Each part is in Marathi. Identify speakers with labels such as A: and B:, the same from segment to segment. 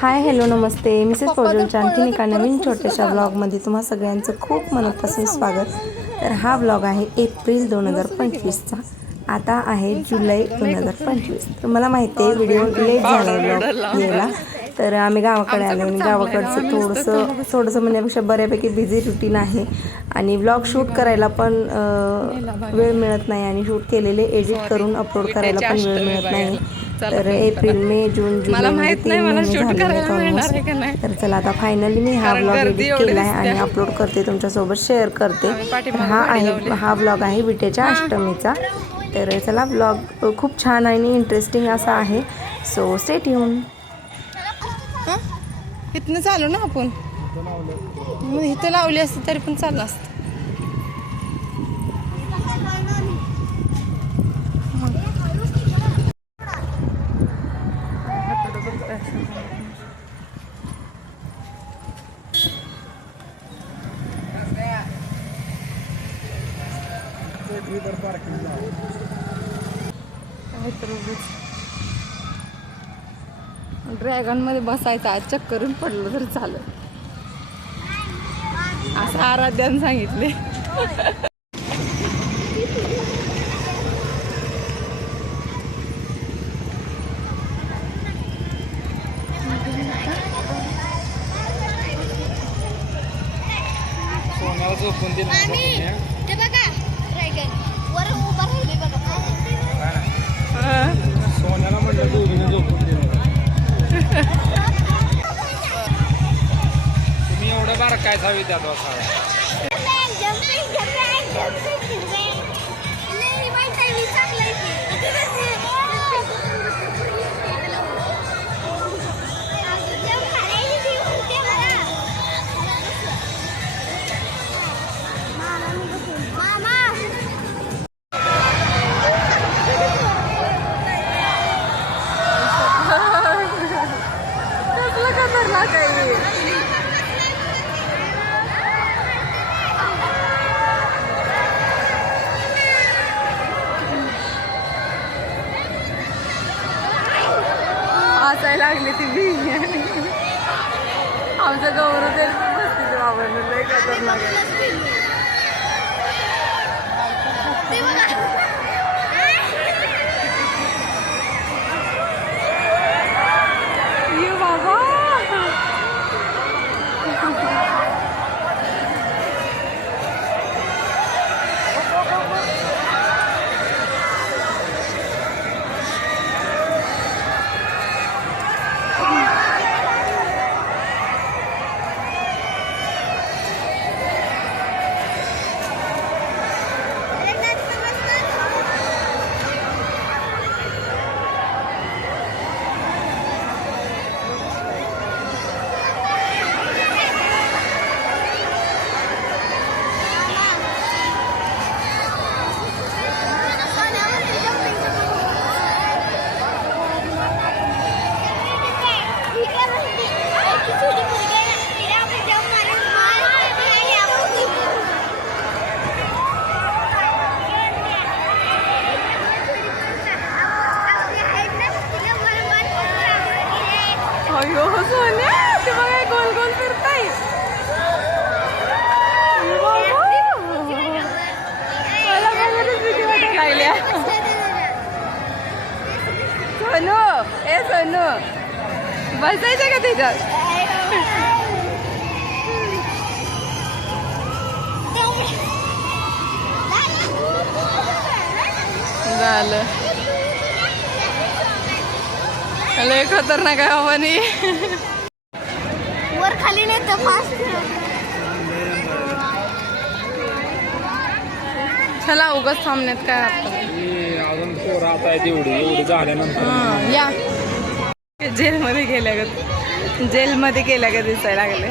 A: हाय हॅलो नमस्ते. मिसेस फौजलच्या आणखीन एका नवीन छोट्याशा ब्लॉगमध्ये तुम्हा सगळ्यांचं खूप मनापासून स्वागत. तर हा ब्लॉग आहे एप्रिल दोन हजार पंचवीसचा. आता आहे जुलै दोन हजार पंचवीस. तर मला माहिती आहे व्हिडिओ लेट झाला ब्लॉग यायला तर आम्ही गावाकडे आलो आणि गावाकडचं थोडंसं थोडंसं म्हणण्यापेक्षा बऱ्यापैकी बिझी रुटीन आहे. आणि ब्लॉग शूट करायला पण वेळ मिळत नाही आणि शूट केलेले एडिट करून अपलोड करायला पण वेळ मिळत नाही. तर एप्रिल मे जून जुलै
B: मला माहीत नाही
A: तीन
B: मला
A: महिने
B: शूट
A: झाले आहेत
B: करायला मिळणार
A: almost.
B: आहे का नाही?
A: तर चला आता फायनली मी हा ब्लॉग एडिट केला आहे. आणि अपलोड करते तुमच्यासोबत शेअर करते. हा आहे. हा ब्लॉग आहे विटेच्या अष्टमीचा. तर चला ब्लॉग खूप छान आणि इंटरेस्टिंग असा आहे. सो स्टेट येऊन
B: इथनं चालू ना आपण? मग इथं लावली असती तरी पण चाललं असतं. ड्रॅगनमध्ये बसायचं आज चक्करून पडलं तर चालेल असं आराध्यानं सांगितले
C: सोन्याला झोपून दिलं तुम्ही एवढं बारं
B: बाबांना लय खतरनाक आहे
D: ते बघा
B: ये बाबा अयो सोन्या ते बघा गोल गोल फिरताय मला बघूनच भीती वाटायला लागल्या सोनू ए सोनू. बसायचं का तिथं? झालं. लय खतरनाक आहे बाबानी
D: खाली नेतो फास्ट
B: चला उगाच थांबण्यात काय नाही.
C: अजून पोरं आता एवढी एवढी झाल्यानंतर.
B: हं, या. जेलमध्ये गेल्या का जेलमध्ये गेल्या का दिसायला लागले.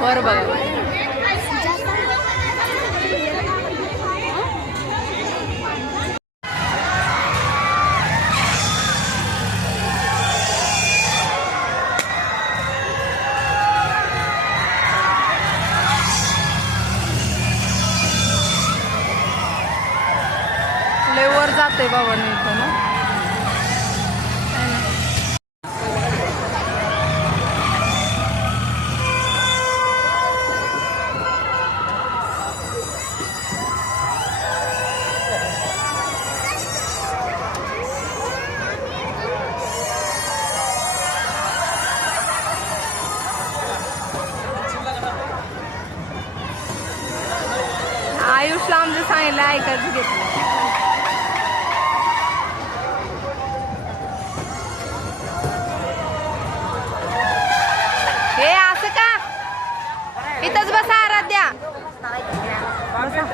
B: वर बघा. तेव्हा वर जाते बाबा इथं ना पहिला ऐकायचं घेतलं हे असं का इथंच बसा आराध्या बसा.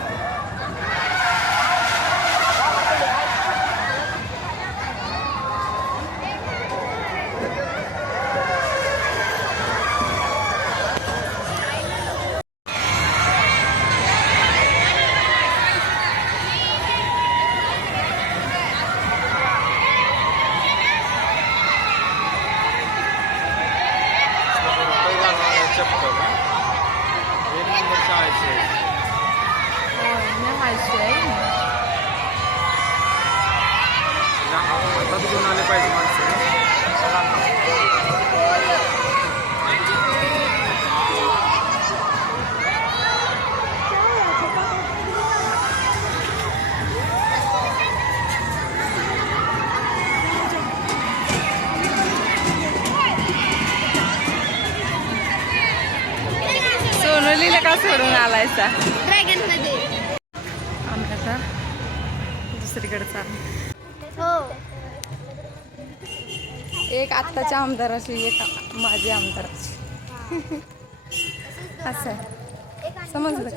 C: चप्पल एक नंबर चाळीस हातात घेऊन आले पाहिजे माणसं.
B: सोनलीला का सोडून आलायचा
D: ड्रॅगनमध्ये.
B: आम्ही आता दुसरीकडे चालू.
D: हो.
B: एक आत्ताच्या आमदाराची एक माझी आमदाराची असं आहे. समजलं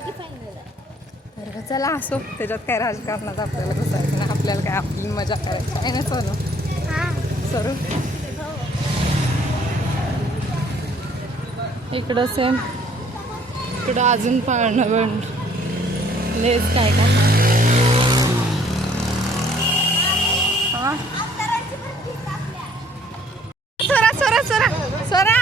B: बरं चला असो. त्याच्यात काय राजकारणात आपल्याला घुसायचं नाही. आपल्याला काय आपली मजा करायची आहे ना सोनू? सरू इकडं सेम इकडं अजून पाळणं पण लेस काय का सोरा सोरा सोरा.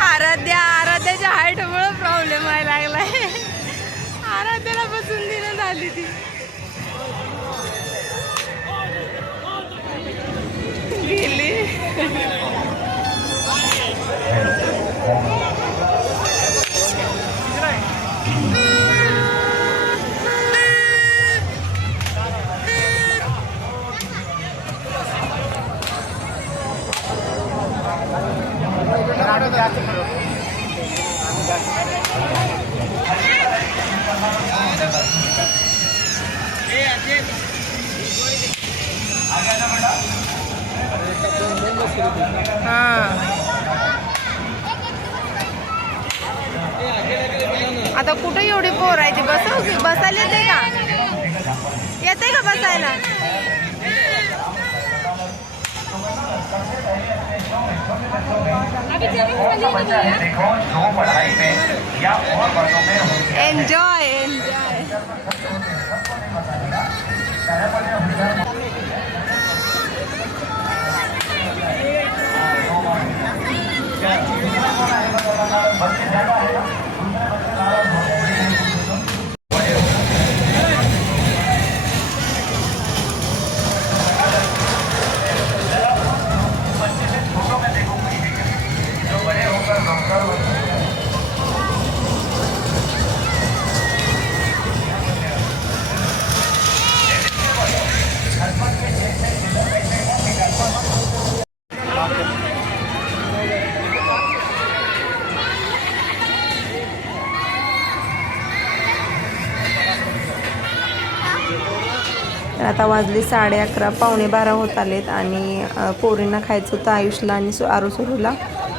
B: आराध्या आराध्याच्या हाईटमुळं प्रॉब्लेम व्हायला लागलाय. आराध्याला बसून दिलं झाली ती. Lili. आता कुठे एवढी पोर आहे ती? बसव बसायला येते का? येते का बसायला?
E: Enjoy enjoy Let's
B: get that
A: तर आता वाजली साडे अकरा पावणे बारा होत आलेत आणि पोरींना खायचं होतं आयुषला आणि सु आरू सुरूला.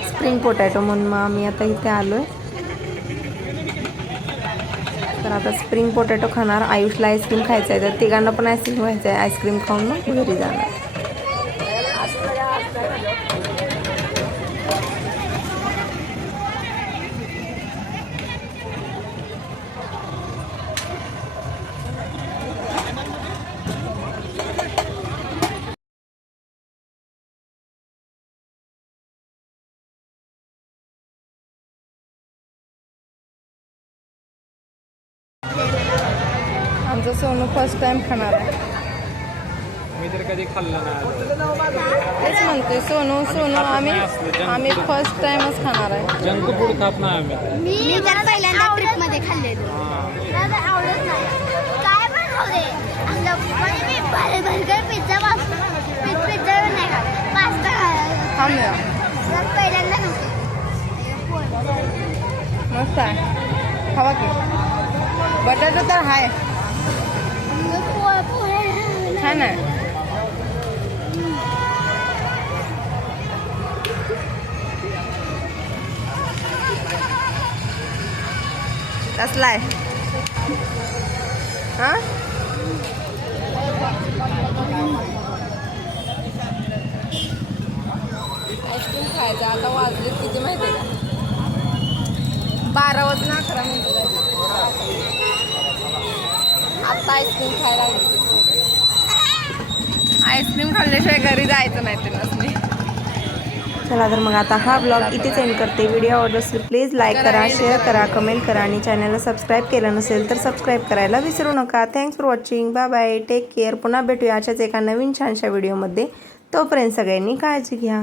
A: स्प्रिंग पोटॅटो म्हणून मग आम्ही आता इथे आलो आहे तर आता स्प्रिंग पोटॅटो खाणार. आयुषला आईस्क्रीम खायचं आहे तर तिघांना पण आईस्क्रीम व्हायचं आहे आईस्क्रीम खाऊन मग घरी जाणार.
B: आमचं सोनू फर्स्ट टाइम खाणार आहे.
C: मी तर कधी खाल्लं नाही
B: तेच म्हणते सोनू सोनू आम्ही आम्ही फर्स्ट टाइमच खाणार आहे.
C: जंक फूड खात नाही आम्ही.
D: मी तर पहिल्यांदा ट्रिपमध्ये खाल्लेलो मला आवडत नाही. काय पण खाऊ दे असलं म्हणजे मी भर बर्गर पिझ्झा पास्ता पिझ्झा नाही खात. पास्ता खायला
B: थांबूया
D: तर पहिल्यांदा नव्हते
B: मस्त आहे. खावा की? बटाटा तर आहे छान आहे. कसला आहे? हा? आईस्क्रीम खायचं. आता वाजले किती माहिती आहे का? बारा वाजून अकरा मिनिटं आता आईस्क्रीम खायला लागली. आईस्क्रीम खाल्ल्याशिवाय घरी जायचं नाही ते
A: चला तर मग आता हा ब्लॉग इथेच एंड करते. व्हिडिओ आवडला असेल प्लीज लाईक करा शेअर करा कमेंट करा आणि चॅनलला सबस्क्राईब केलं नसेल तर सबस्क्राईब करायला विसरू नका. Thanks for watching bye bye take care पुन्हा भेटूया अशाच एका नवीन छानशा व्हिडिओमध्ये तोपर्यंत सगळ्यांनी काळजी घ्या.